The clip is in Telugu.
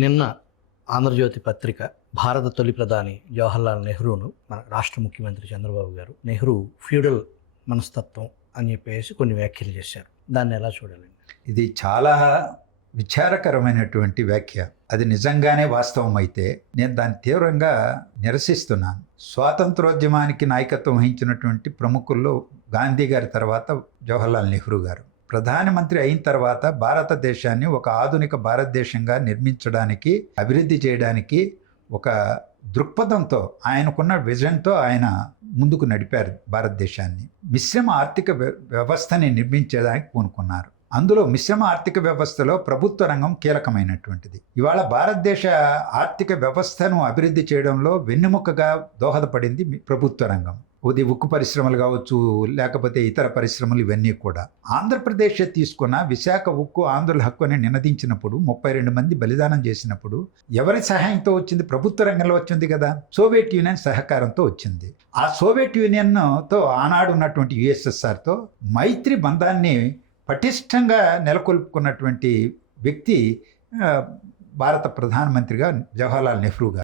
నిన్న ఆంధ్రజ్యోతి పత్రిక భారత తొలి ప్రధాని జవహర్లాల్ నెహ్రూను మన రాష్ట్ర ముఖ్యమంత్రి చంద్రబాబు గారు నెహ్రూ ఫ్యూడల్ మనస్తత్వం అని చెప్పేసి కొన్ని వ్యాఖ్యలు చేశారు. దాన్ని ఎలా చూడాలండి? ఇది చాలా విచారకరమైనటువంటి వ్యాఖ్య. అది నిజంగానే వాస్తవం అయితే నేను దాన్ని తీవ్రంగా నిరసిస్తున్నాను. స్వాతంత్రోద్యమానికి నాయకత్వం వహించినటువంటి ప్రముఖుల్లో గాంధీ గారి తర్వాత జవహర్లాల్ నెహ్రూ గారు. ప్రధానమంత్రి అయిన తర్వాత భారతదేశాన్ని ఒక ఆధునిక భారతదేశంగా నిర్మించడానికి, అభివృద్ధి చేయడానికి ఒక దృక్పథంతో, ఆయనకున్న విజన్తో ఆయన ముందుకు నడిపారు భారతదేశాన్ని. మిశ్రమ ఆర్థిక వ్యవస్థని నిర్మించేదానికి పూనుకున్నారు. అందులో మిశ్రమ ఆర్థిక వ్యవస్థలో ప్రభుత్వ రంగం కీలకమైనటువంటిది. ఇవాళ భారతదేశ ఆర్థిక వ్యవస్థను అభివృద్ధి చేయడంలో వెన్నెముకగా దోహదపడింది ప్రభుత్వ రంగం. అది ఉక్కు పరిశ్రమలు కావచ్చు, లేకపోతే ఇతర పరిశ్రమలు, ఇవన్నీ కూడా. ఆంధ్రప్రదేశ్ తీసుకున్న విశాఖ ఉక్కు ఆంధ్రుల హక్కు అని నినదించినప్పుడు 32 మంది బలిదానం చేసినప్పుడు ఎవరి సహాయంతో వచ్చింది? ప్రభుత్వ రంగంలో వచ్చింది కదా. సోవియట్ యూనియన్ సహకారంతో వచ్చింది. ఆ సోవియట్ యూనియన్తో ఆనాడు ఉన్నటువంటి యుఎస్ఎస్ఆర్తో మైత్రి బంధాన్ని పటిష్టంగా నెలకొల్పుకున్నటువంటి వ్యక్తి భారత ప్రధానమంత్రిగా జవహర్లాల్ నెహ్రూ గారు.